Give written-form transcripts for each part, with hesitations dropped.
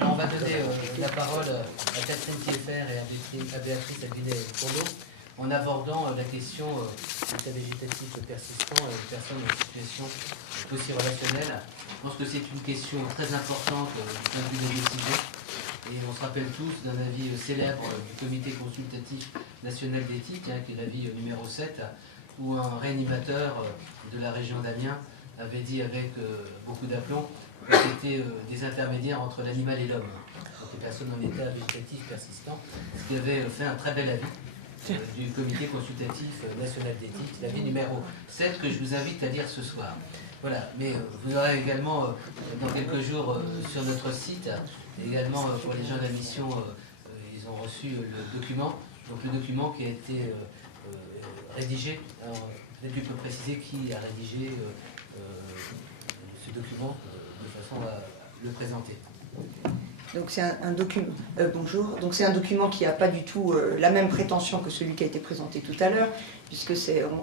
Alors, on va donner la parole à Catherine Kieffer et à Béatrice Albinet-Courneau en abordant la question de l'état végétatif persistant et des personnes en situation post-relationnelle. Je pense que c'est une question très importante du point de vue des décisions. Et on se rappelle tous d'un avis célèbre du Comité consultatif national d'éthique, qui est l'avis numéro 7, où un réanimateur de la région d'Amiens avait dit avec beaucoup d'aplomb que c'était des intermédiaires entre l'animal et l'homme, donc les personnes en état végétatif persistant, ce qui avait fait un très bel avis du Comité consultatif national d'éthique, l'avis numéro 7, que je vous invite à lire ce soir. Voilà, mais vous aurez également dans quelques jours sur notre site, également pour les gens de la mission, ils ont reçu le document, donc le document qui a été rédigé. Alors, peut-être tu peux préciser qui a rédigé ce document de façon à le présenter. Donc c'est un document. Bonjour. Donc c'est un document qui n'a pas du tout la même prétention que celui qui a été présenté tout à l'heure, puisque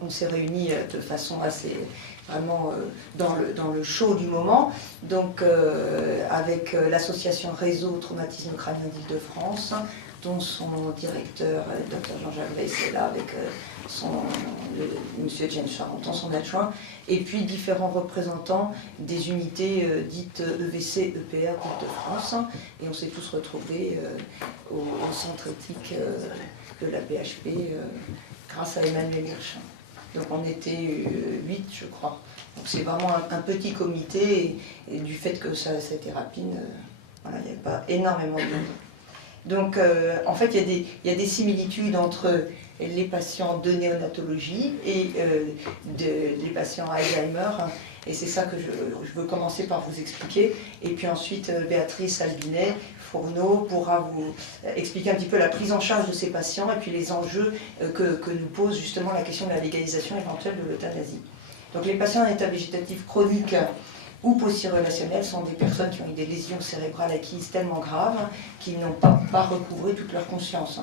on s'est réunis de façon assez vraiment dans le chaud du moment. Donc avec l'association Réseau Traumatisme Crânien d'Île-de-France, dont son directeur, Dr Jean-Jacques Weiss, est là avec monsieur James Charenton, son adjoint, et puis différents représentants des unités dites EVC, EPR d'Île-de-France. Et on s'est tous retrouvés au centre éthique de la PHP grâce à Emmanuel Hirschin. Donc on était 8, je crois. Donc c'est vraiment un petit comité, et du fait que ça a été rapide, voilà, il n'y avait pas énormément de monde. Donc, en fait, il y a des similitudes entre les patients de néonatologie et les patients Alzheimer. Et c'est ça que je veux commencer par vous expliquer. Et puis ensuite, Béatrice Albinet-Courneau pourra vous expliquer un petit peu la prise en charge de ces patients et puis les enjeux que nous pose justement la question de la légalisation éventuelle de l'euthanasie. Donc, les patients en état végétatif chronique ou post-relationnels sont des personnes qui ont eu des lésions cérébrales acquises tellement graves qu'ils n'ont pas recouvré toute leur conscience.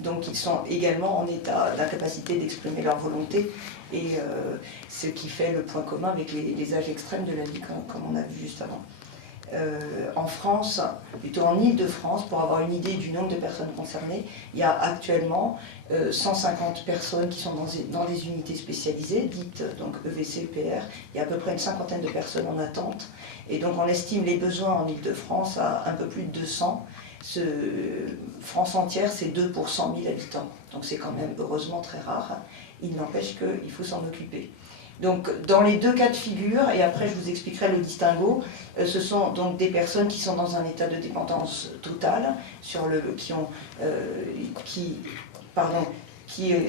Donc ils sont également en état d'incapacité d'exprimer leur volonté, et ce qui fait le point commun avec les âges extrêmes de la vie, comme on a vu juste avant. En France, plutôt en Île-de-France, pour avoir une idée du nombre de personnes concernées, il y a actuellement 150 personnes qui sont dans des unités spécialisées, dites donc EVC, EPR. Il y a à peu près une cinquantaine de personnes en attente. Et donc on estime les besoins en Île-de-France à un peu plus de 200. France entière, c'est 2 pour 100 000 habitants. Donc c'est quand même heureusement très rare. Il n'empêche qu'il faut s'en occuper. Donc, dans les deux cas de figure, et après je vous expliquerai le distinguo, ce sont donc des personnes qui sont dans un état de dépendance totale, qui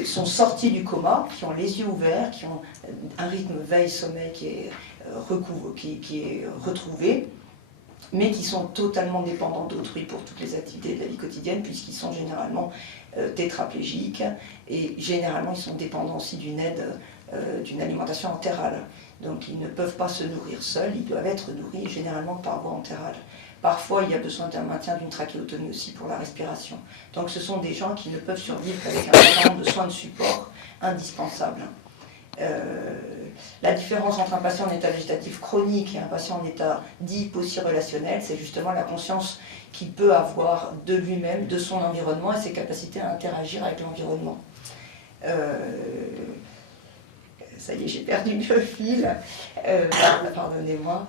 sont sorties du coma, qui ont les yeux ouverts, qui ont un rythme veille-sommeil qui est retrouvé, mais qui sont totalement dépendants d'autrui pour toutes les activités de la vie quotidienne, puisqu'ils sont généralement tétraplégiques, et généralement ils sont dépendants aussi d'une aide, d'une alimentation entérale. Donc ils ne peuvent pas se nourrir seuls, ils doivent être nourris généralement par voie entérale. Parfois il y a besoin d'un maintien d'une trachéotomie aussi pour la respiration. Donc ce sont des gens qui ne peuvent survivre qu'avec un certain nombre de soins de support indispensables. La différence entre un patient en état végétatif chronique et un patient en état dit post-relationnel, c'est justement la conscience qu'il peut avoir de lui-même, de son environnement et ses capacités à interagir avec l'environnement. Ça y est, j'ai perdu le fil, pardonnez-moi.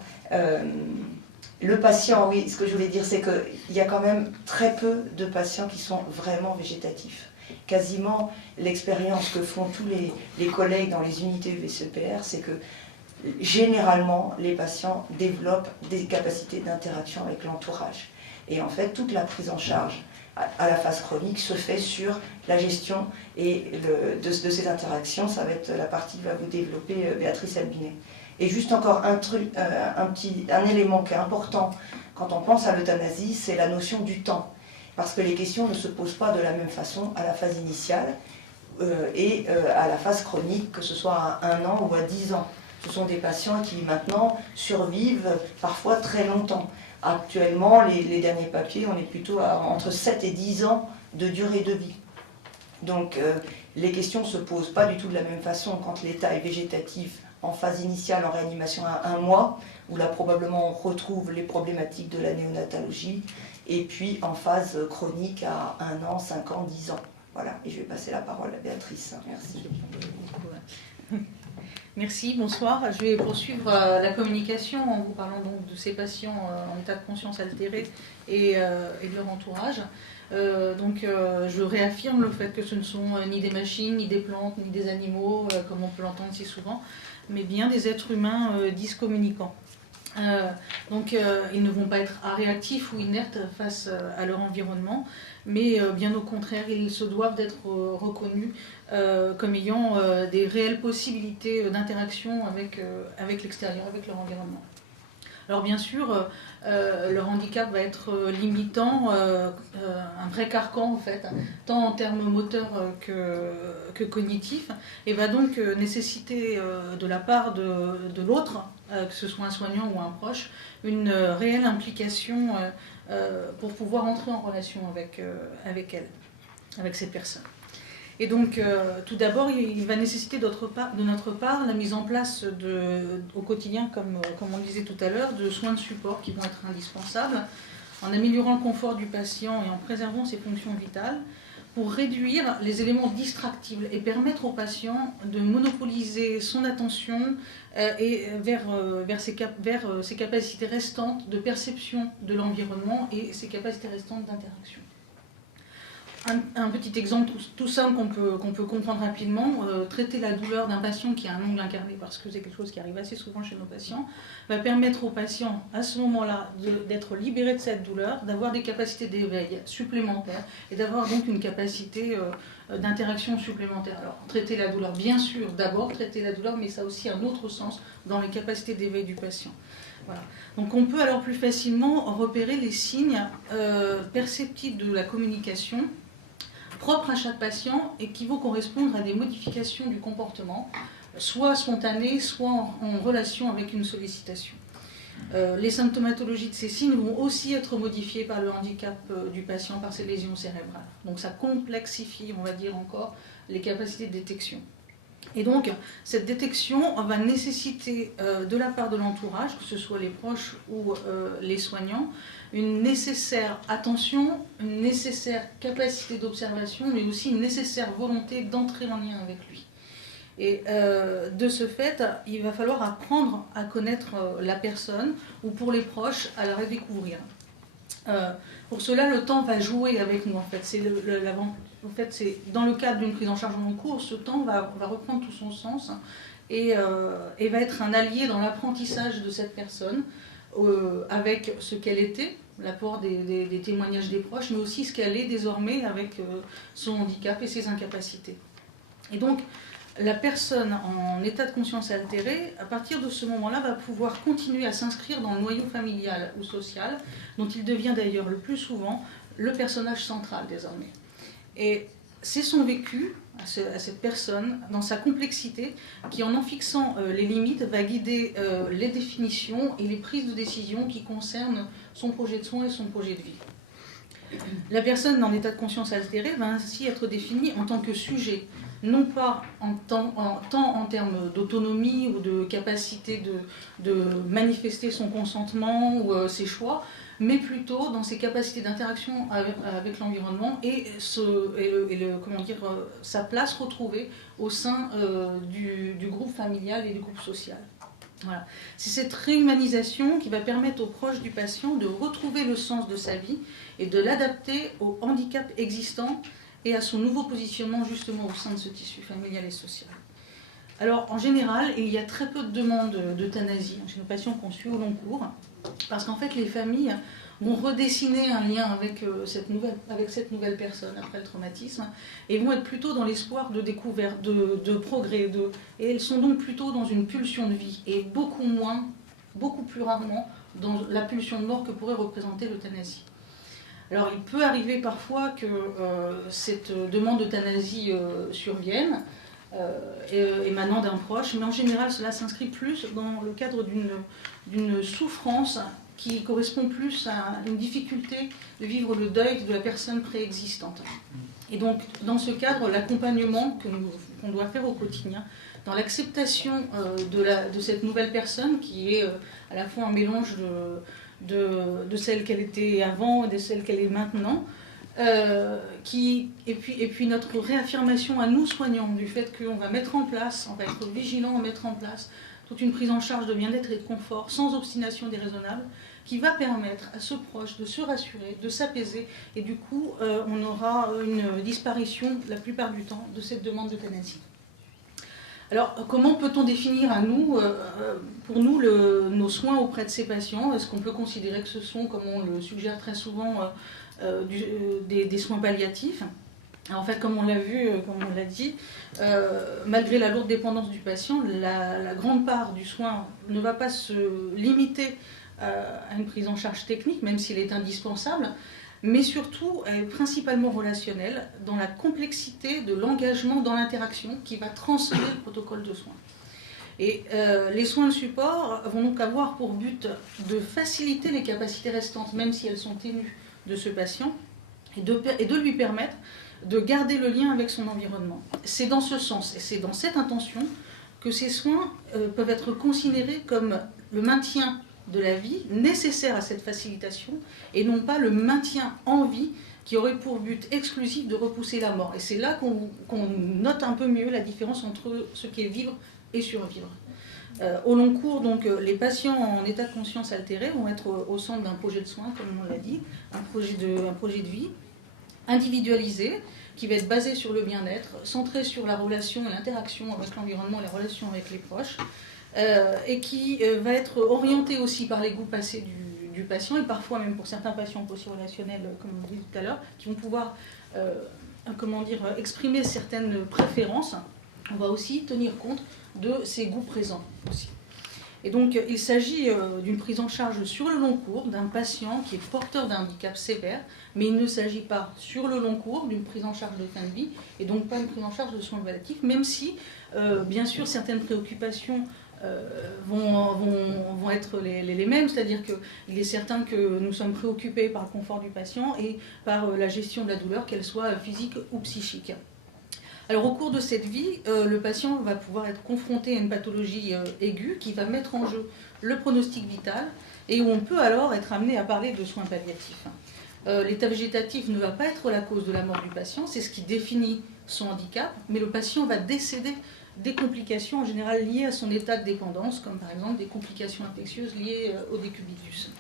Le patient, oui, ce que je voulais dire, c'est qu'il y a quand même très peu de patients qui sont vraiment végétatifs. Quasiment l'expérience que font tous les collègues dans les unités UVCPR, c'est que généralement les patients développent des capacités d'interaction avec l'entourage. Et en fait, toute la prise en charge à la phase chronique se fait sur la gestion de ces interactions. Ça va être la partie que va vous développer Béatrice Albinet. Et juste encore un élément qui est important quand on pense à l'euthanasie, c'est la notion du temps. Parce que les questions ne se posent pas de la même façon à la phase initiale et à la phase chronique, que ce soit à 1 an ou à 10 ans. Ce sont des patients qui maintenant survivent parfois très longtemps. Actuellement, les derniers papiers, on est plutôt entre 7 et 10 ans de durée de vie. Donc les questions ne se posent pas du tout de la même façon quand l'état est végétatif en phase initiale en réanimation à 1 mois où là probablement on retrouve les problématiques de la néonatologie, et puis en phase chronique à 1 an, 5 ans, 10 ans. Voilà, et je vais passer la parole à Béatrice. Merci. Merci, bonsoir. Je vais poursuivre la communication en vous parlant donc de ces patients en état de conscience altéré et de leur entourage. Je réaffirme le fait que ce ne sont ni des machines, ni des plantes, ni des animaux, comme on peut l'entendre si souvent, mais bien des êtres humains dyscommunicants. Ils ne vont pas être réactifs ou inertes face à leur environnement, mais bien au contraire, ils se doivent d'être reconnus comme ayant des réelles possibilités d'interaction avec l'extérieur, avec leur environnement. Alors bien sûr, leur handicap va être limitant, un vrai carcan en fait, tant en termes moteurs que cognitifs, et va donc nécessiter de la part de l'autre, que ce soit un soignant ou un proche, une réelle implication pour pouvoir entrer en relation avec elle, avec ces personnes. Et donc, tout d'abord, il va nécessiter de notre part la mise en place au quotidien, comme on le disait tout à l'heure, de soins de support qui vont être indispensables, en améliorant le confort du patient et en préservant ses fonctions vitales, pour réduire les éléments distractibles et permettre au patient de monopoliser son attention vers ses capacités restantes de perception de l'environnement et ses capacités restantes d'interaction. Un petit exemple tout simple qu'on peut comprendre rapidement, traiter la douleur d'un patient qui a un ongle incarné, parce que c'est quelque chose qui arrive assez souvent chez nos patients, va permettre au patient, à ce moment-là, d'être libéré de cette douleur, d'avoir des capacités d'éveil supplémentaires et d'avoir donc une capacité d'interaction supplémentaire. Alors, traiter la douleur, bien sûr, d'abord traiter la douleur, mais ça a aussi un autre sens dans les capacités d'éveil du patient. Voilà. Donc on peut alors plus facilement repérer les signes perceptibles de la communication propre à chaque patient et qui vont correspondre à des modifications du comportement, soit spontanées, soit en relation avec une sollicitation. Les symptomatologies de ces signes vont aussi être modifiées par le handicap du patient, par ses lésions cérébrales. Donc ça complexifie, on va dire encore, les capacités de détection. Et donc, cette détection va nécessiter de la part de l'entourage, que ce soit les proches ou les soignants, une nécessaire attention, une nécessaire capacité d'observation, mais aussi une nécessaire volonté d'entrer en lien avec lui. Et de ce fait, il va falloir apprendre à connaître la personne, ou pour les proches, à la redécouvrir. Pour cela, le temps va jouer avec nous, en fait. C'est dans le cadre d'une prise en charge en cours, ce temps va reprendre tout son sens et va être un allié dans l'apprentissage de cette personne, avec ce qu'elle était, l'apport des témoignages des proches, mais aussi ce qu'elle est désormais avec son handicap et ses incapacités. Et donc, la personne en état de conscience altéré, à partir de ce moment-là, va pouvoir continuer à s'inscrire dans le noyau familial ou social, dont il devient d'ailleurs le plus souvent le personnage central désormais. Et c'est son vécu à cette personne, dans sa complexité, qui en fixant les limites, va guider les définitions et les prises de décision qui concernent son projet de soins et son projet de vie. La personne en état de conscience altéré va ainsi être définie en tant que sujet, non pas tant en termes d'autonomie ou de capacité de manifester son consentement ou ses choix, mais plutôt dans ses capacités d'interaction avec l'environnement et sa place retrouvée au sein du groupe familial et du groupe social. Voilà. C'est cette réhumanisation qui va permettre aux proches du patient de retrouver le sens de sa vie et de l'adapter au handicap existant et à son nouveau positionnement justement au sein de ce tissu familial et social. Alors en général, il y a très peu de demandes d'euthanasie chez nos patients qu'on suit au long cours, parce qu'en fait les familles vont redessiner un lien avec cette nouvelle personne après le traumatisme et vont être plutôt dans l'espoir de découverte, de progrès, et elles sont donc plutôt dans une pulsion de vie et beaucoup plus rarement dans la pulsion de mort que pourrait représenter l'euthanasie. Alors il peut arriver parfois que cette demande d'euthanasie survienne, émanant d'un proche, mais en général cela s'inscrit plus dans le cadre d'une souffrance qui correspond plus à une difficulté de vivre le deuil de la personne préexistante. Et donc dans ce cadre, l'accompagnement qu'on doit faire au quotidien dans l'acceptation de cette nouvelle personne qui est à la fois un mélange de celle qu'elle était avant et de celle qu'elle est maintenant. Et puis notre réaffirmation à nous soignants du fait qu'on va mettre en place, on va être vigilant à mettre en place toute une prise en charge de bien-être et de confort sans obstination déraisonnable qui va permettre à ce proche de se rassurer, de s'apaiser et du coup on aura une disparition la plupart du temps de cette demande d'euthanasie. Alors comment peut-on définir à nous, pour nous nos soins auprès de ces patients? Est-ce qu'on peut considérer que ce sont, comme on le suggère très souvent, des soins palliatifs? En fait, comme on l'a vu, comme on l'a dit, malgré la lourde dépendance du patient, la grande part du soin ne va pas se limiter à une prise en charge technique, même s'il est indispensable, mais surtout principalement relationnel, dans la complexité de l'engagement dans l'interaction qui va transcender le protocole de soins. Et les soins de support vont donc avoir pour but de faciliter les capacités restantes, même si elles sont ténues, de ce patient, et de lui permettre de garder le lien avec son environnement. C'est dans ce sens, et c'est dans cette intention, que ces soins peuvent être considérés comme le maintien de la vie nécessaire à cette facilitation, et non pas le maintien en vie qui aurait pour but exclusif de repousser la mort. Et c'est là qu'on note un peu mieux la différence entre ce qui est vivre et survivre. Au long cours, donc, les patients en état de conscience altéré vont être au centre d'un projet de soins, comme on l'a dit, un projet de vie individualisé, qui va être basé sur le bien-être, centré sur la relation et l'interaction avec l'environnement, les relations avec les proches, et qui va être orienté aussi par les goûts passés du patient, et parfois même pour certains patients aussi relationnels, comme on dit tout à l'heure, qui vont pouvoir exprimer certaines préférences. On va aussi tenir compte de ces goûts présents aussi. Et donc, il s'agit d'une prise en charge sur le long cours d'un patient qui est porteur d'un handicap sévère, mais il ne s'agit pas sur le long cours d'une prise en charge de fin de vie, et donc pas une prise en charge de soins palliatifs, même si, bien sûr, certaines préoccupations vont être les mêmes, c'est-à-dire qu'il est certain que nous sommes préoccupés par le confort du patient et par la gestion de la douleur, qu'elle soit physique ou psychique. Alors au cours de cette vie, le patient va pouvoir être confronté à une pathologie aiguë qui va mettre en jeu le pronostic vital et où on peut alors être amené à parler de soins palliatifs. L'état végétatif ne va pas être la cause de la mort du patient, c'est ce qui définit son handicap, mais le patient va décéder des complications en général liées à son état de dépendance, comme par exemple des complications infectieuses liées au décubitus.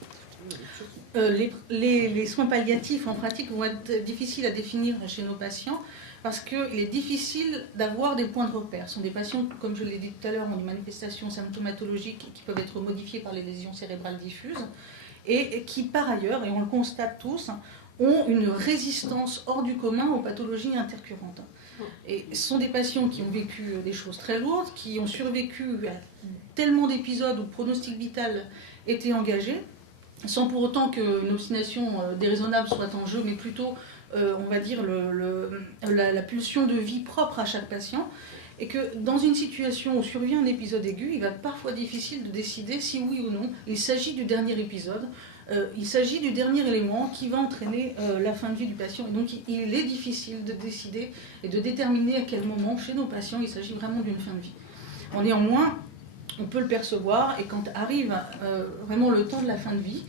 Les soins palliatifs en pratique vont être difficiles à définir chez nos patients parce qu'il est difficile d'avoir des points de repère. Ce sont des patients, comme je l'ai dit tout à l'heure, ont des manifestations symptomatologiques qui peuvent être modifiées par les lésions cérébrales diffuses et qui, par ailleurs, et on le constate tous, ont une résistance hors du commun aux pathologies intercurrentes. Et ce sont des patients qui ont vécu des choses très lourdes, qui ont survécu à tellement d'épisodes où le pronostic vital était engagé, sans pour autant qu'une obstination déraisonnable soit en jeu, mais plutôt, on va dire, la pulsion de vie propre à chaque patient, et que dans une situation où survient un épisode aigu, il va être parfois difficile de décider si oui ou non il s'agit du dernier épisode, il s'agit du dernier élément qui va entraîner la fin de vie du patient. Et donc il est difficile de décider et de déterminer à quel moment chez nos patients il s'agit vraiment d'une fin de vie. Néanmoins, on peut le percevoir, et quand arrive vraiment le temps de la fin de vie,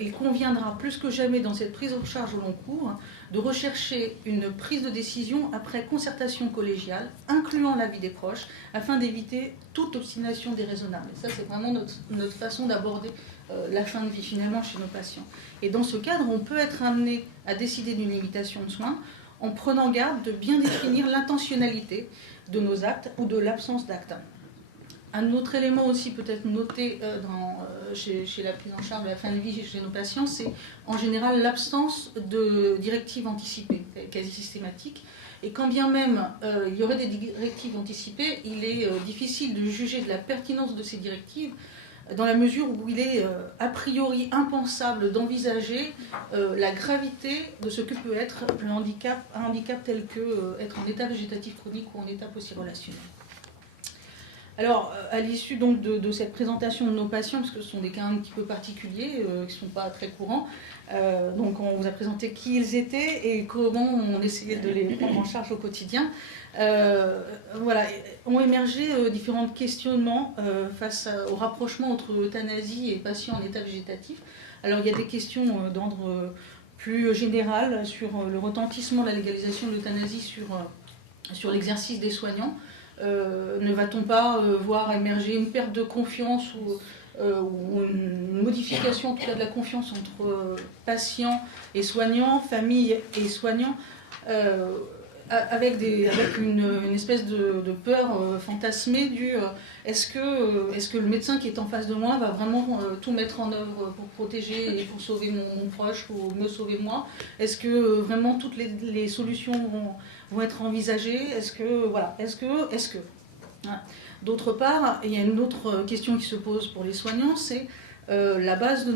il conviendra plus que jamais dans cette prise en charge au long cours de rechercher une prise de décision après concertation collégiale, incluant l'avis des proches, afin d'éviter toute obstination déraisonnable. Et ça, c'est vraiment notre façon d'aborder la fin de vie finalement chez nos patients. Et dans ce cadre, on peut être amené à décider d'une limitation de soins en prenant garde de bien définir l'intentionnalité de nos actes ou de l'absence d'actes. Un autre élément aussi peut-être noté chez la prise en charge de la fin de vie chez nos patients, c'est en général l'absence de directives anticipées, quasi systématiques. Et quand bien même il y aurait des directives anticipées, il est difficile de juger de la pertinence de ces directives dans la mesure où il est a priori impensable d'envisager la gravité de ce que peut être un handicap tel que être en état végétatif chronique ou en état aussi relationnel. Alors, à l'issue donc de cette présentation de nos patients, parce que ce sont des cas un petit peu particuliers, qui ne sont pas très courants, donc on vous a présenté qui ils étaient et comment on essayait de les prendre en charge au quotidien. Voilà, ont émergé différents questionnements face au rapprochement entre euthanasie et patients en état végétatif. Alors, il y a des questions d'ordre plus général sur le retentissement de la légalisation de l'euthanasie sur l'exercice des soignants. Ne va-t-on pas voir émerger une perte de confiance ou une modification en tout cas de la confiance entre patients et soignants, famille et soignants, avec une espèce de peur fantasmée du est-ce que le médecin qui est en face de moi va vraiment tout mettre en œuvre pour protéger et pour sauver mon proche ou me sauver moi? Est-ce que vraiment toutes les solutions vont être envisagées? Est-ce que voilà, D'autre part, il y a une autre question qui se pose pour les soignants, c'est la base de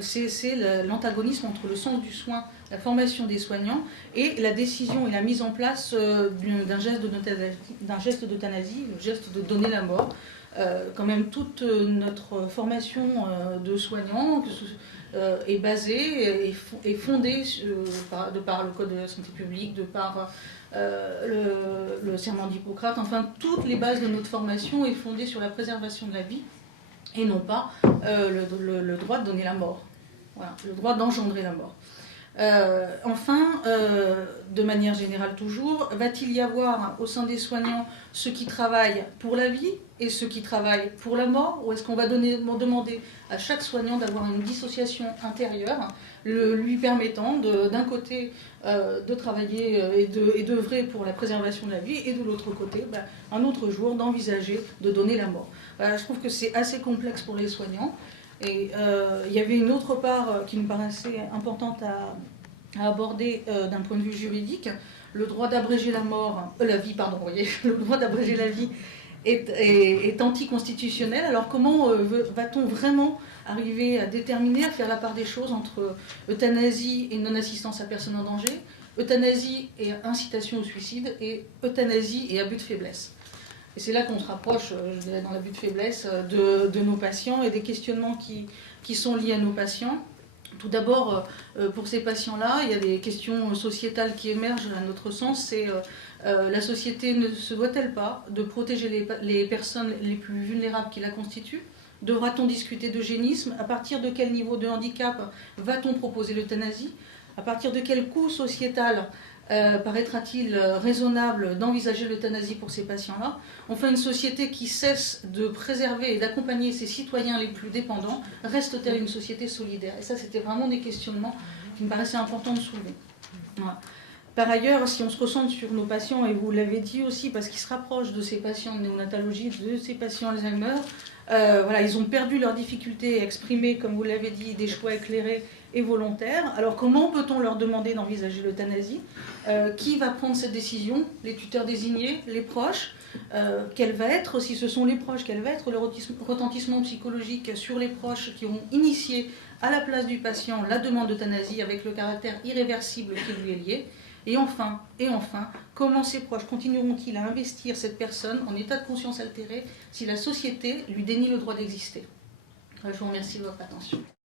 c'est l'antagonisme entre le sens du soin, la formation des soignants et la décision et la mise en place d'un geste d'euthanasie, le geste de donner la mort. Quand même toute notre formation de soignants est basée et fondée de par le Code de la santé publique, de par le serment d'Hippocrate, enfin toutes les bases de notre formation est fondée sur la préservation de la vie et non pas le droit de donner la mort, voilà, le droit d'engendrer la mort. Enfin, de manière générale toujours, va-t-il y avoir au sein des soignants ceux qui travaillent pour la vie et ceux qui travaillent pour la mort, ou est-ce qu'on va demander à chaque soignant d'avoir une dissociation intérieure, lui permettant d'un côté de travailler et d'œuvrer pour la préservation de la vie, et de l'autre côté, un autre jour, d'envisager de donner la mort. Je trouve que c'est assez complexe pour les soignants. Et il y avait une autre part qui me paraissait importante à aborder d'un point de vue juridique. Le droit d'abréger la vie, le droit d'abréger la vie est anticonstitutionnel. Alors comment va-t-on vraiment arriver à déterminer, à faire la part des choses entre euthanasie et non-assistance à personne en danger, euthanasie et incitation au suicide, et euthanasie et abus de faiblesse? Et c'est là qu'on se rapproche, je dirais, dans l'abus de faiblesse, de nos patients et des questionnements qui sont liés à nos patients. Tout d'abord, pour ces patients-là, il y a des questions sociétales qui émergent à notre sens. C'est la société ne se doit-elle pas de protéger les personnes les plus vulnérables qui la constituent? Devra-t-on discuter d'eugénisme? À partir de quel niveau de handicap va-t-on proposer l'euthanasie? À partir de quel coût sociétal paraîtra-t-il raisonnable d'envisager l'euthanasie pour ces patients-là? Enfin, une société qui cesse de préserver et d'accompagner ses citoyens les plus dépendants, reste-t-elle une société solidaire? Et ça, c'était vraiment des questionnements qui me paraissaient importants de soulever. Voilà. Par ailleurs, si on se recentre sur nos patients, et vous l'avez dit aussi, parce qu'ils se rapprochent de ces patients de néonatologie, de ces patients Alzheimer, voilà, ils ont perdu leur difficulté à exprimer, comme vous l'avez dit, des choix éclairés et volontaires. Alors comment peut-on leur demander d'envisager l'euthanasie? Qui va prendre cette décision? Les tuteurs désignés? Les proches? Quel va être, si ce sont les proches, quel va être le retentissement psychologique sur les proches qui ont initié à la place du patient la demande d'euthanasie avec le caractère irréversible qui lui est lié? Et enfin, comment ces proches continueront-ils à investir cette personne en état de conscience altéré si la société lui dénie le droit d'exister? Je vous remercie de votre attention.